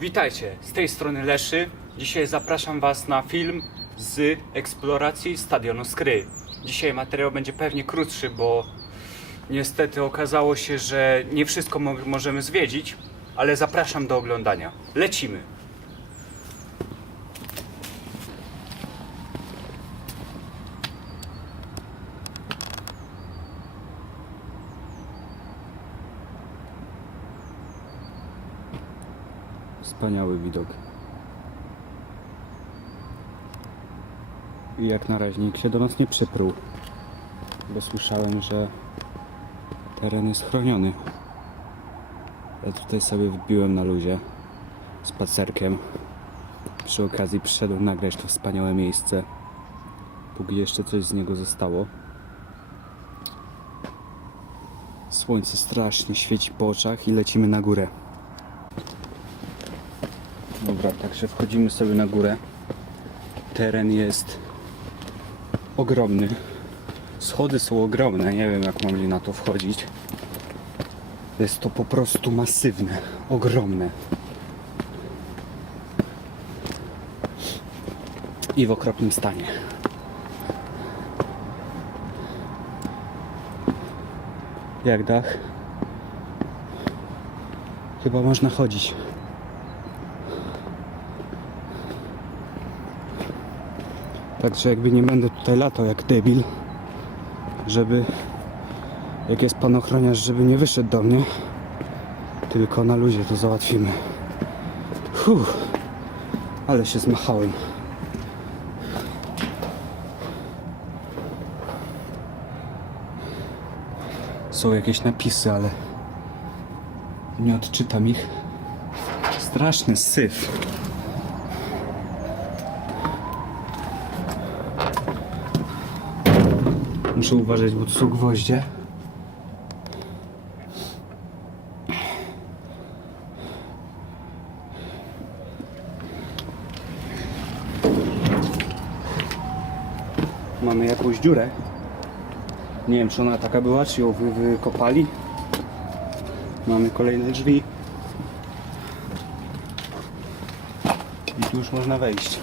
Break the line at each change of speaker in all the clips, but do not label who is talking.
Witajcie, z tej strony Leszy. Dzisiaj zapraszam Was na film z eksploracji stadionu Skry. Dzisiaj materiał będzie pewnie krótszy, bo niestety okazało się, że nie wszystko mo- możemy zwiedzić, ale zapraszam do oglądania. Lecimy! Wspaniały widok. I jak na razie nikt się do nas nie przypruł, bo słyszałem, że teren jest chroniony. Ja tutaj sobie wbiłem na luzie spacerkiem. Przy okazji przyszedłem nagrać to wspaniałe miejsce, póki jeszcze coś z niego zostało. Słońce strasznie świeci po oczach i lecimy na górę. Także wchodzimy sobie na górę. Teren jest ogromny. Schody są ogromne, nie wiem jak mogli na to wchodzić. Jest to po prostu masywne, ogromne. I w okropnym stanie. Jak dach? Chyba można chodzić. Także jakby nie będę tutaj latał jak debil, żeby jak jest pan ochroniarz, żeby nie wyszedł do mnie, tylko na luzie to załatwimy. Fuh, ale się zmachałem. Są jakieś napisy, ale nie odczytam ich. Straszny syf. Muszę uważać, bo tu są gwoździe. Mamy jakąś dziurę. Nie wiem, czy ona taka była, czy ją wy wykopali. Mamy kolejne drzwi. I tu już można wejść.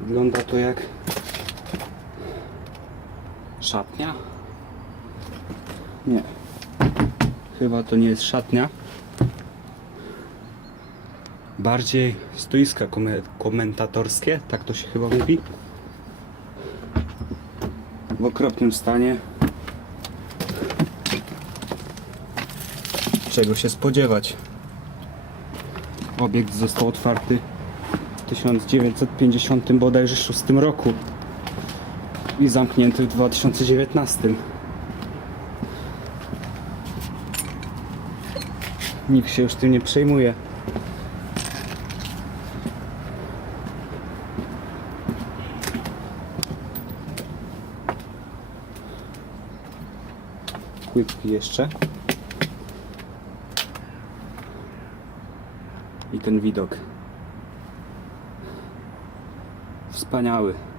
Wygląda to jak Szatnia? Nie. Chyba to nie jest szatnia. Bardziej stoiska kome- komentatorskie, tak to się chyba mówi. W okropnym stanie. Czego się spodziewać? Obiekt został otwarty w 1950 bodajże 6 roku i zamknięty w 2019. Nikt się już tym nie przejmuje. Płytki jeszcze. I ten widok. Wspaniały.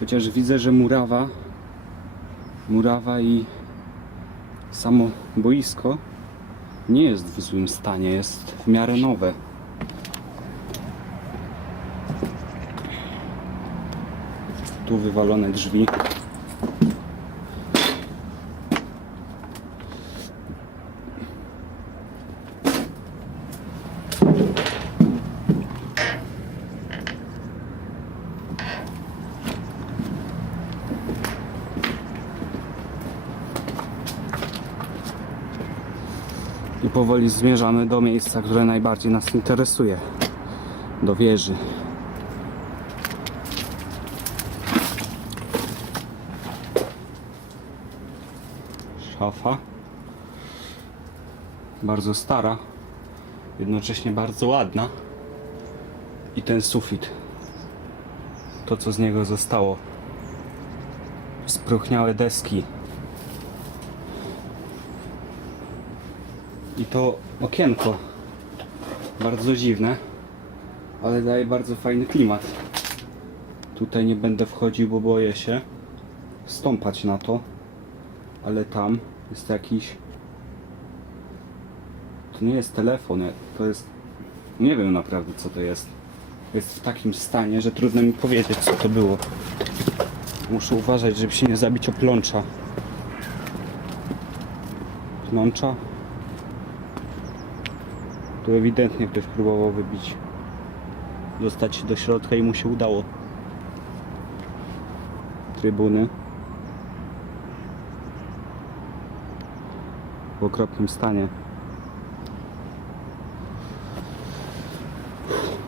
Chociaż widzę, że murawa, murawa i samo boisko nie jest w złym stanie, jest w miarę nowe. Tu wywalone drzwi. I powoli zmierzamy do miejsca, które najbardziej nas interesuje. Do wieży. Szafa. Bardzo stara. Jednocześnie bardzo ładna. I ten sufit. To co z niego zostało. Spróchniałe deski. To okienko bardzo dziwne, ale daje bardzo fajny klimat. Tutaj nie będę wchodził, bo boję się stąpać na to, ale tam jest jakiś To nie jest telefon, to jest... Nie wiem naprawdę co to jest. Jest w takim stanie, że trudno mi powiedzieć co to było. Muszę uważać, żeby się nie zabić o plącza. Plącza? Tu ewidentnie ktoś próbował wybić. Dostać się do środka i mu się udało. Trybuny. W okropnym stanie.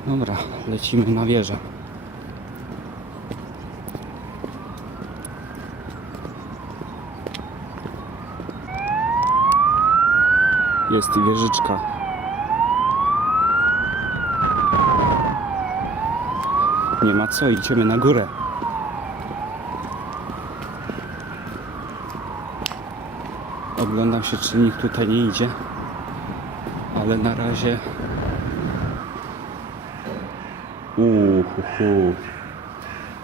Dobra, lecimy na wieżę. Jest i wieżyczka. Nie ma co, idziemy na górę. Oglądam się, czy nikt tutaj nie idzie. Ale na razie. Uuu, hu.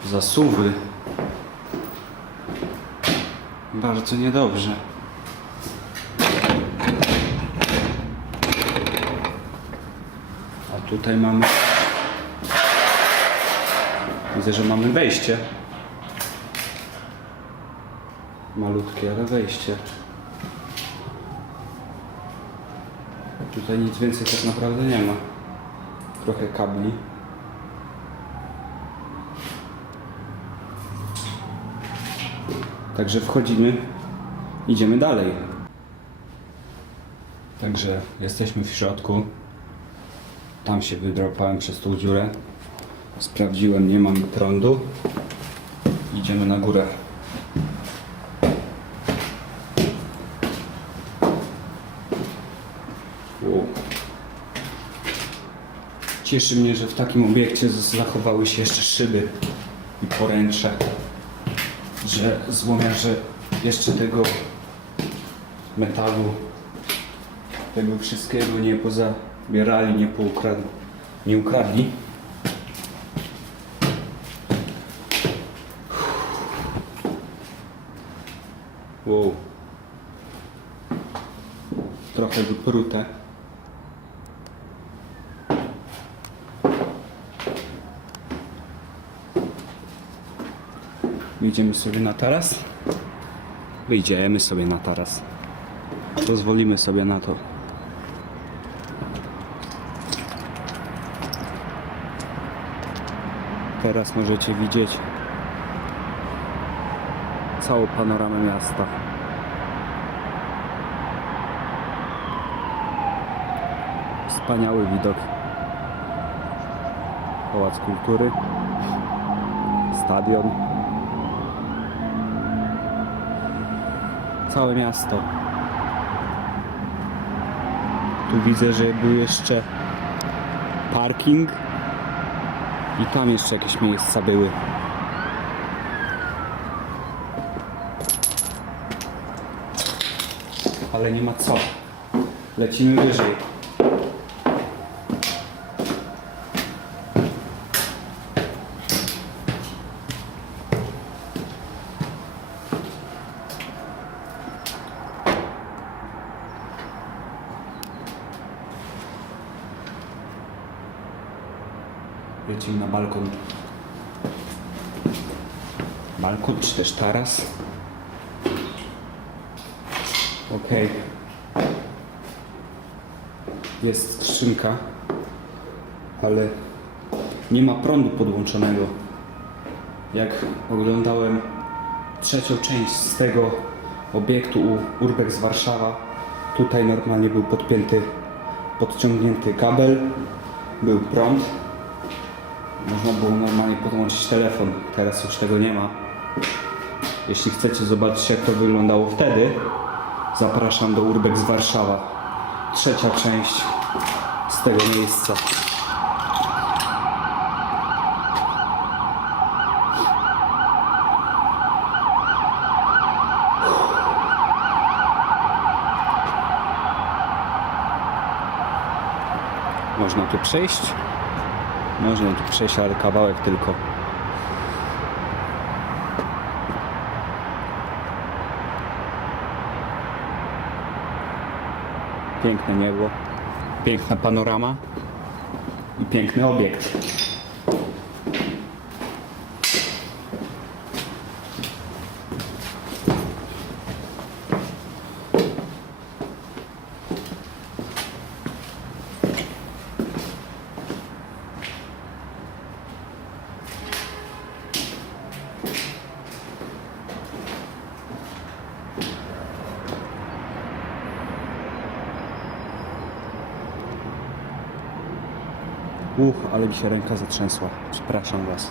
Zasuwy. Bardzo niedobrze. A tutaj mamy. Widzę, że mamy wejście. Malutkie, ale wejście. Tutaj nic więcej tak naprawdę nie ma. Trochę kabli. Także wchodzimy, idziemy dalej. Także jesteśmy w środku. Tam się wydropałem przez tą dziurę. Sprawdziłem, nie mam prądu. Idziemy na górę. Cieszy mnie, że w takim obiekcie zachowały się jeszcze szyby i poręcze. Że złomiarze jeszcze tego metalu, tego wszystkiego nie pozabierali, nie poukradli, nie ukradli. Wow. Trochę wyprute. Idziemy sobie na taras. Wyjdziemy sobie na taras. Pozwolimy sobie na to. Teraz możecie widzieć całą panoramę miasta. Wspaniały widok. Pałac Kultury, stadion, całe miasto. Tu widzę, że był jeszcze parking i tam jeszcze jakieś miejsca były. Ale nie ma co. Lecimy wyżej. Lecimy na balkon. Balkon czy też taras? Okej. Jest skrzynka, ale nie ma prądu podłączonego. Jak oglądałem trzecią część z tego obiektu u Urbex Warszawa, tutaj normalnie był podpięty, podciągnięty kabel, był prąd, można było normalnie podłączyć telefon. Teraz już tego nie ma. Jeśli chcecie zobaczyć jak to wyglądało wtedy, zapraszam do Urbex Warszawa. Trzecia część z tego miejsca. Można tu przejść. Można tu przejść, ale kawałek tylko. Piękne niebo. Piękna panorama i piękny obiekt. Uch, ale mi się ręka zatrzęsła. Przepraszam Was.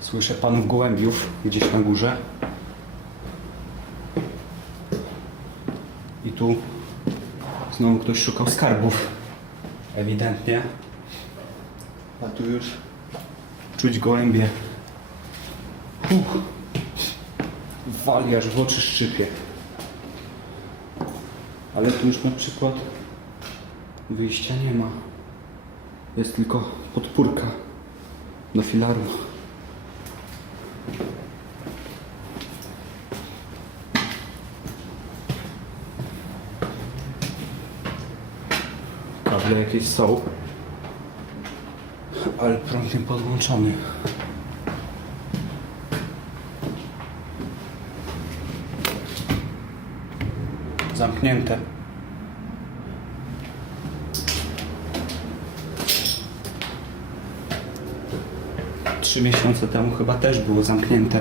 Słyszę panów gołębiów gdzieś na górze. I tu znowu ktoś szukał skarbów. Ewidentnie. A tu już czuć gołębie. Uch. Wali aż w oczy szczypie. Ale tu już na przykład wyjścia nie ma. Jest tylko podpórka do filaru. Kable jakieś są, ale prąd nie podłączony. Zamknięte. Trzy miesiące temu chyba też było zamknięte.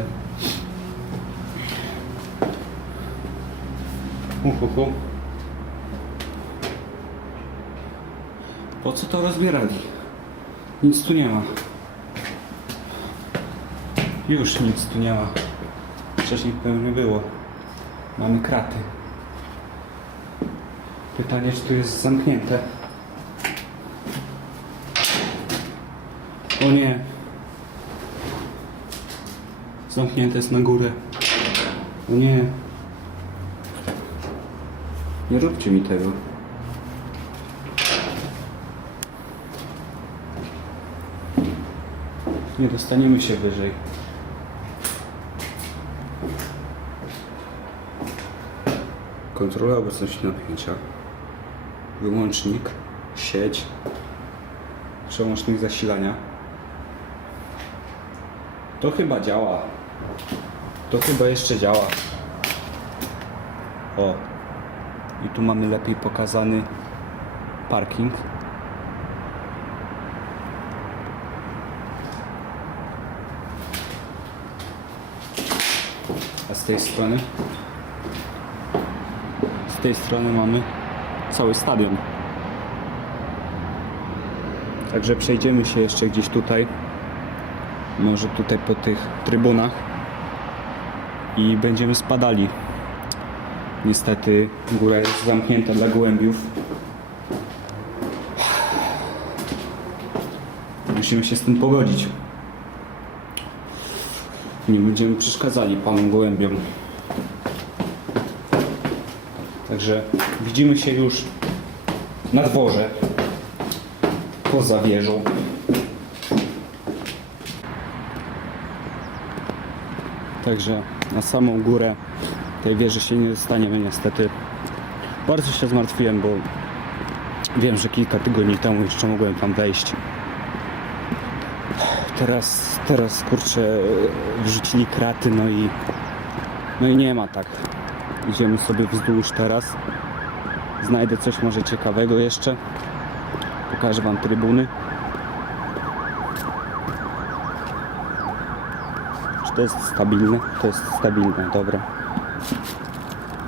Uhuhu. Po co to rozbierali? Nic tu nie ma. Już nic tu nie ma. Wcześniej pewnie było. Mamy kraty. Pytanie, czy tu jest zamknięte. O nie. Zamknięte jest na górę. O nie. Nie róbcie mi tego. Nie dostaniemy się wyżej. Kontrola obecności napięcia. Wyłącznik, sieć, przełącznik zasilania. To chyba działa. To chyba jeszcze działa. O. I tu mamy lepiej pokazany parking. A z tej strony? Z tej strony mamy cały stadion. Także przejdziemy się jeszcze gdzieś tutaj. Może tutaj po tych trybunach. I będziemy spadali. Niestety góra jest zamknięta dla gołębiów. Musimy się z tym pogodzić. Nie będziemy przeszkadzali panom gołębiom. Także widzimy się już na dworze poza wieżą. Także na samą górę tej wieży się nie dostaniemy niestety. Bardzo się zmartwiłem, bo wiem, że kilka tygodni temu jeszcze mogłem tam wejść. Teraz, teraz kurczę, wrzucili kraty, no i no i nie ma tak. Idziemy sobie wzdłuż teraz. Znajdę coś może ciekawego jeszcze. Pokażę wam trybuny. Czy to jest stabilne? To jest stabilne, dobra.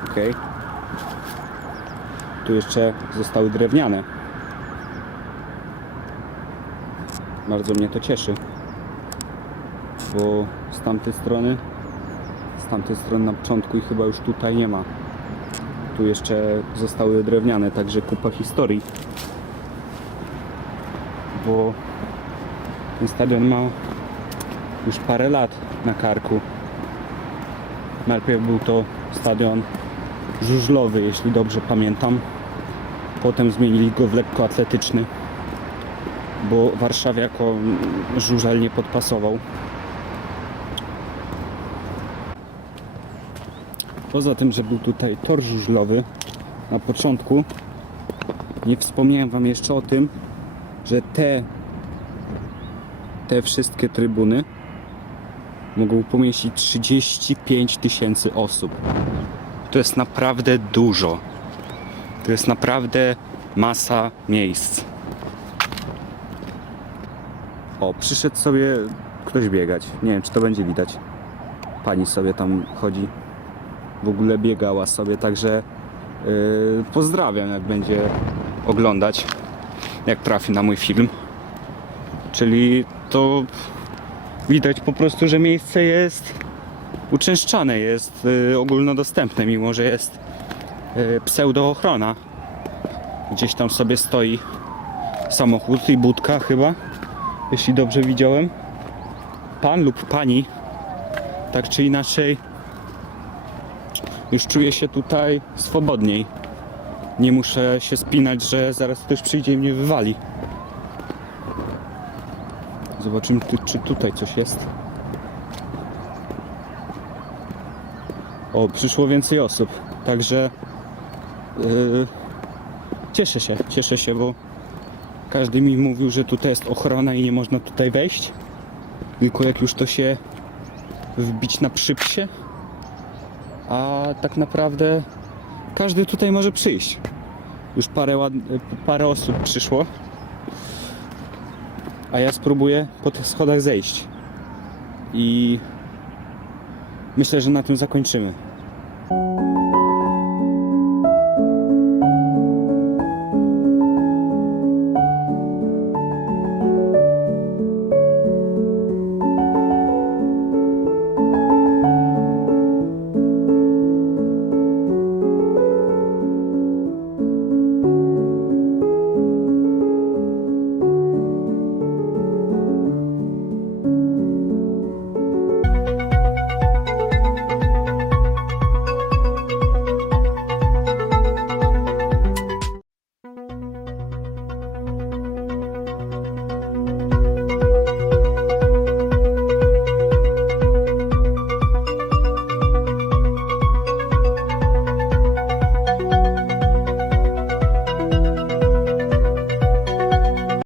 Ok. Tu jeszcze zostały drewniane. Bardzo mnie to cieszy. Bo z tamtej strony z tamtej strony na początku i chyba już tutaj nie ma. Tu jeszcze zostały drewniane, także kupa historii. Bo ten stadion ma już parę lat na karku. Najpierw był to stadion żużlowy, jeśli dobrze pamiętam. Potem zmienili go w lekkoatletyczny, bo Warszawa jako żużel nie podpasował. Poza tym, że był tutaj tor żużlowy na początku, nie wspomniałem wam jeszcze o tym, że te te wszystkie trybuny mogą pomieścić 35 tysięcy osób. To jest naprawdę dużo. To jest naprawdę masa miejsc. O, przyszedł sobie ktoś biegać. Nie wiem, czy to będzie widać. Pani sobie tam chodzi. W ogóle biegała sobie, także yy, pozdrawiam, jak będzie oglądać, jak trafi na mój film. Czyli to widać po prostu, że miejsce jest uczęszczane, jest y, ogólnodostępne, mimo że jest y, pseudoochrona. Gdzieś tam sobie stoi samochód i budka chyba, jeśli dobrze widziałem. Pan lub pani, tak czy inaczej, już czuję się tutaj swobodniej. Nie muszę się spinać, że zaraz ktoś przyjdzie i mnie wywali. Zobaczymy, czy tutaj coś jest. O, przyszło więcej osób. Także yy, cieszę się, cieszę się, bo każdy mi mówił, że tutaj jest ochrona i nie można tutaj wejść. Tylko jak już to się wbić na przypsie, a tak naprawdę każdy tutaj może przyjść. Już parę, ład... parę osób przyszło a ja spróbuję po tych schodach zejść. I myślę, że na tym zakończymy.